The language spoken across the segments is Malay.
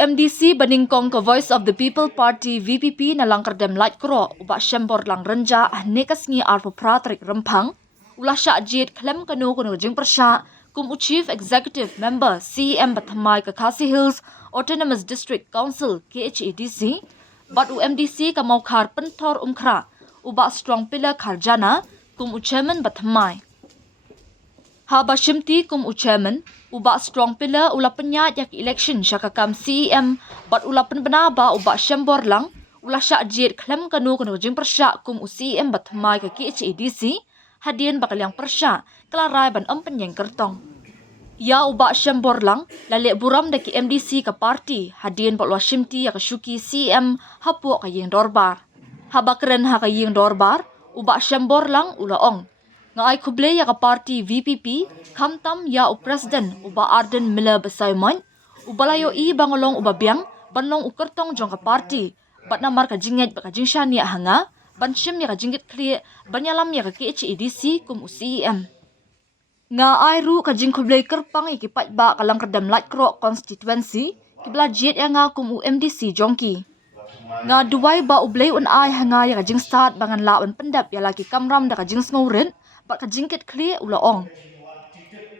UMDC baningkong ka Voice of the People Party VPP na lang kardem light kro uba syembor lang renja nekas ngi arpo pratrik rempang ula sya jit klem kanu kuno jing persya kum Chief Executive Member CM Bathamai ka Khasi Hills Autonomous District Council KHADC bat UMDC ka mau khar pentor umkhra uba strong pillar kharjana kum Chairman Bathamai Haba shimti kum Chairman uba strong pillar ula penyat yak election syaka kam CEM bat ula penbenaba uba syembor lang ula syak jit klem kanu kanu jing persya kum CEM Bathamai ka KHADC hadian bakal yang persya kelarai ban penyeng kertong ya uba syembor lang lale buram da ki MDC ka party hadian pak lua shimti ya ka syuki CEM hapu ka yeng dorbar haba keren ha ka yeng dorbar uba syembor lang ula ong ngai kuble ya ka party VPP kamtam ya u president uba Arden Miller Besaimon ubalayo i bangolong uba biang banlong ukertong jong ka party bat namar ka jinget ba ka jingshan ya hanga ban shim ya ka jingit kli banyalam ya ka KHADC kum CEM nga ai ru ka jing kuble kerpang ikipat ba kalang kedam light kro constituency kibla jet ya nga kum UMDC jongki nga duwai ba ublay un ai hanga ya ka jing start bangan lawan pendap ya lagi kamram da ka jing sngoren bat ka jingket kli ula ong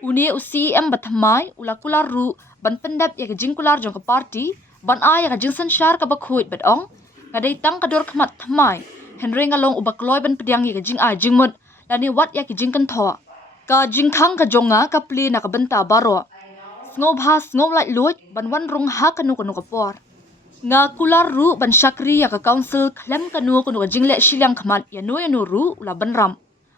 uni CEM Bathamai ula kular ru ban pendap ya ka jing kular jong ka party ban ai ya ka jing sanshar ka bakhuit bat ong ngadai tang kador khamat thamai henry ngalong uba kloy ban pediang ya ka jing ai jingmut lani wat ya ki jing kan tho ka jing thang ka jonga ka pli na ka benta baro sngob ha sngob lai luit ban wan rung ha kanu kanu ka por nga kular ru ban syakri ya ka council klem kanu kanu ka jing le shilang khamat ya no ru ula ban ram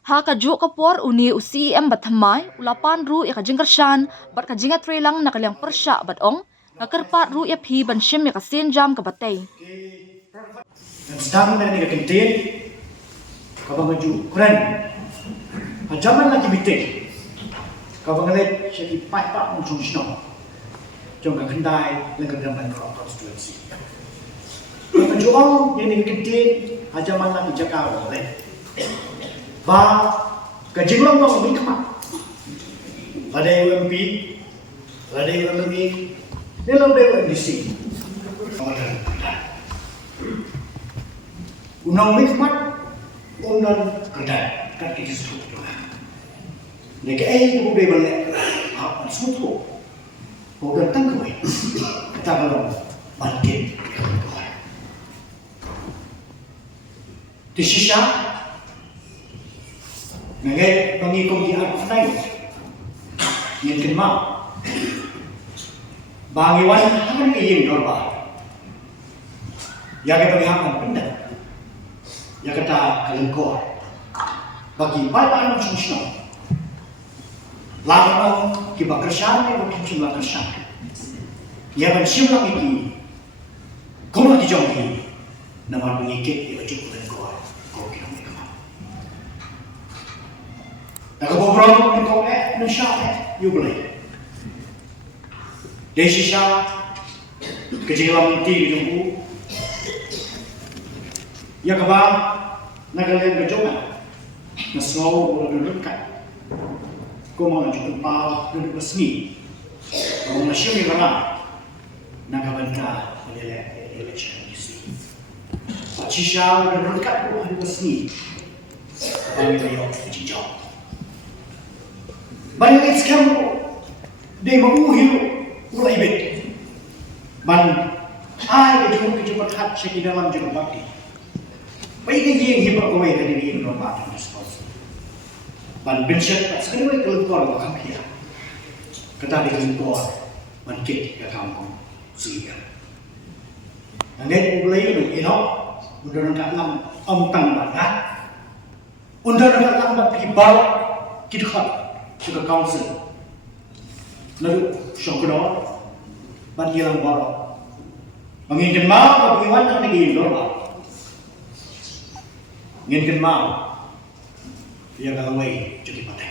ha ka ju ka por uni CEM Bathamai ula pan ru ya ka jing kershan bat ka jinga trelang na kalyang persya bat ong nga kerpat ru ya phi ban shim ya ka sen jam ka batay dan sedang na ni ka kintin ka bangaju kren Jaman lagi meeting, kau mengelit jadi pak muncul snow, jangan kendai lagi dalam konstitusi. Kau jual yang ni kintin, jaman lagi jaga oleh, bah kejenglang dong ni kemana? Ada UMP, ada UMP, ni lalu ada UMDC. Unang ni kemana? Unang kendai, kan kita sebut. Nega ko be balik apa suatu ko datang ke kita kalau bangkit di sisa nega pengikut di atas naik yang kena bangiwan akan ingin dorba ya kita lihat benda ya kita kalengkor bagi bapak susah lalu kita kerja ni bukan cuma kerja. Ya bersih lagi ni, kau lagi jauh ni, nama mengikut dia cukup dan kau kira mereka. Nak berperang ni kau Indonesia you boleh. Desi sah kejauhan ti jumpu. Ya kabar nak kalian berjumpa, nak semua boleh dekat. Kau mau cukup pau duduk resmi, kau nak siapa yang nak bantah oleh election di sini. Cisha dan dekat kau duduk resmi, bagi dia berjijau. Banyak sekarang dia menguhil mulai bet. Ban, ai kecuali hat sekali dalam jurang bakti. Baik yang hidup kau yang diri dalam bakti respons. Ban bensyat sekali keluar bakal kia. Kata dia keluar, bangkit ke kampung Syria. Nanti mulai itu, udah nak lam tang banget, udah nak lam people kita juga council. Lalu syukur ban hilang baru. Menginginkan mau bagaimana nak ingin dorba. Menginginkan mau. Dia galaway jadi patay.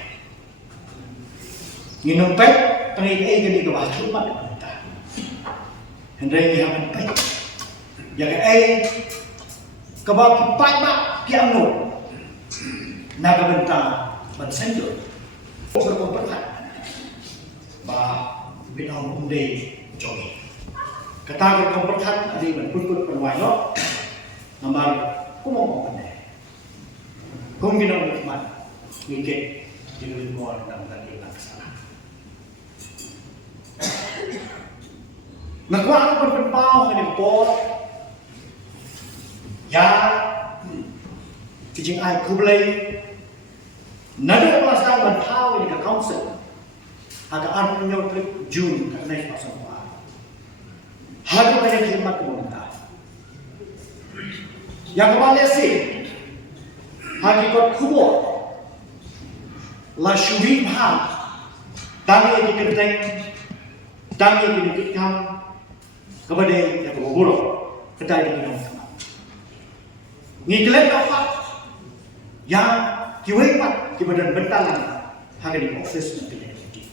Ginumpet, tangay kay ganito ba? Sumat na punta. Henry niya pet. Yaga ay kabaki pa kiano. Nagabenta bansendo. Sa pagpatay. Ba binawang day jogi. Katakan kamu berkat ada berput penwayo, nomor kumong pandai. Kung ginang nikmat, ngikit diluin mo ng lagi ng kasalanan. Nakuha ko pagpampaw ng po, ya, kijing ay kublay, nado pala sa bantaw ni ka-council, hagaan ninyo trip June, kanay pa sa mga. Hago kaya kimat ko muna. Yang kamalesi, hakikat kubo, la syurim ham, tangi di kedeng, tangi di dikam, kepada yang berburu, kedai di minum kamar. Ngiklan apa? Yang kiwepat kepada bentalan, hanya di office nanti lagi.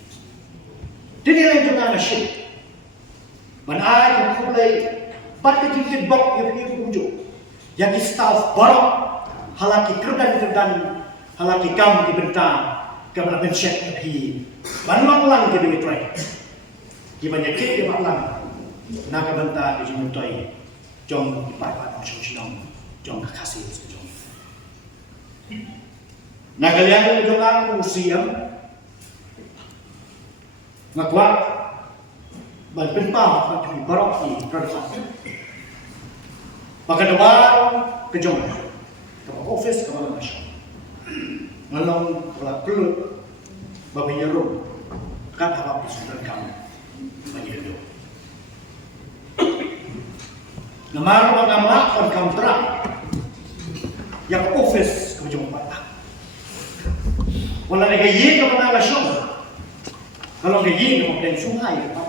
Dinilai dengan nasyid. Manai yang kulai, pat kecil bok yang punya ujung, yang staff barang, halaki kerdan, halaki kam di bentang, kepada pencet api, banyak lang jadi mitrai, gimana kek dia malang, nak bentang di jumutoi, jom dipakai macam sinong, jom kasih sejong. Nak kalian itu jangan usia, ngakuat. Berpentang macam barang ni produk. Maka dewar kejong, ke office ke mana macam, ngalong kalau kelut, babi nyerum, kan apa pun sudah kamu bagi dia. Namar mengamak on kontrak, yang ke office ke kejong patah. Walau negara ye ke mana macam, kalau negara ye ke mana sungai ke patah.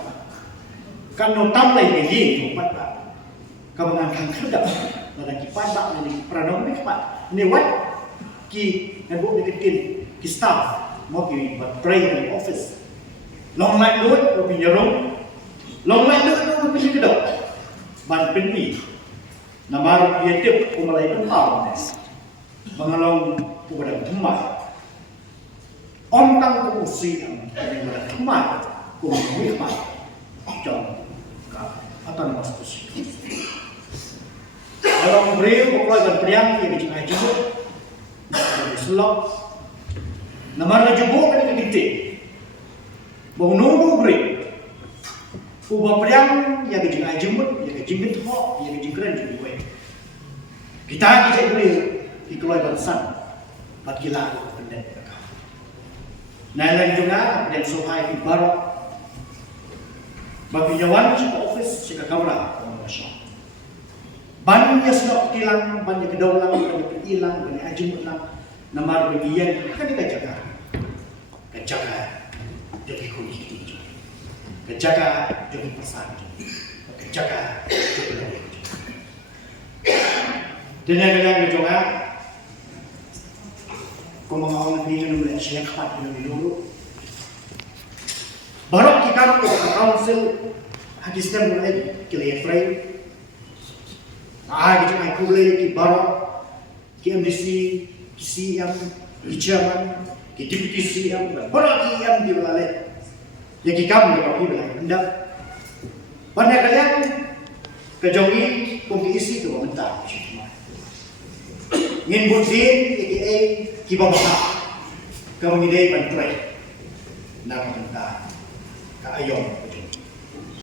Kan no tamlay ke ye to patah. Kamangan kang kerja, nada ki patah ni pranong ni pat. Ni wat ki nabo ni kitin ki staff mo ki pray in office. Long light load ko pinyarong. Long light load ko pilih kedok. Ban penni. Namar yetip ko malay pentang. Mangalong ko badang tempat. Ontang ko usi ang badang tempat ko mikmat. Jom atau nama seperti kalau beri pokoknya berpriang yang dijumpai jumbo dari selok nama jumbo kan itu gede bau nunggu beri ubah priang yang dijumpai jumbo yang dijingkit ho yang dijingkran jumbo kita bisa beri di keluarga besar 4 kila pendek nah lain juga yang sohai di barok bagi jawan sa office sa kamera komunikasyon. Banyak sudah kilang, banyak kedaulang, banyak ilang, banyak ajimut lang, namar bagian kan kita jaga jadi kulit, jaga jadi persan, jaga jadi lagi. Dengan yang berjaga, kau mengawan dengan mulai siap kat dulu. Baru kita ke council hadisnya mulai clear frame. Gitu mai kulai ki baru ki MDC, ki CM, ki chairman, ki deputy CM, baru ki MD belale. Ya ki kamu ke papi belale. Hendak. Banyak kalian kejongi kung isi tu mentah. Ngin budzin ki babasa. Kamu ngidai bantrai. Nak mentah. Ayom.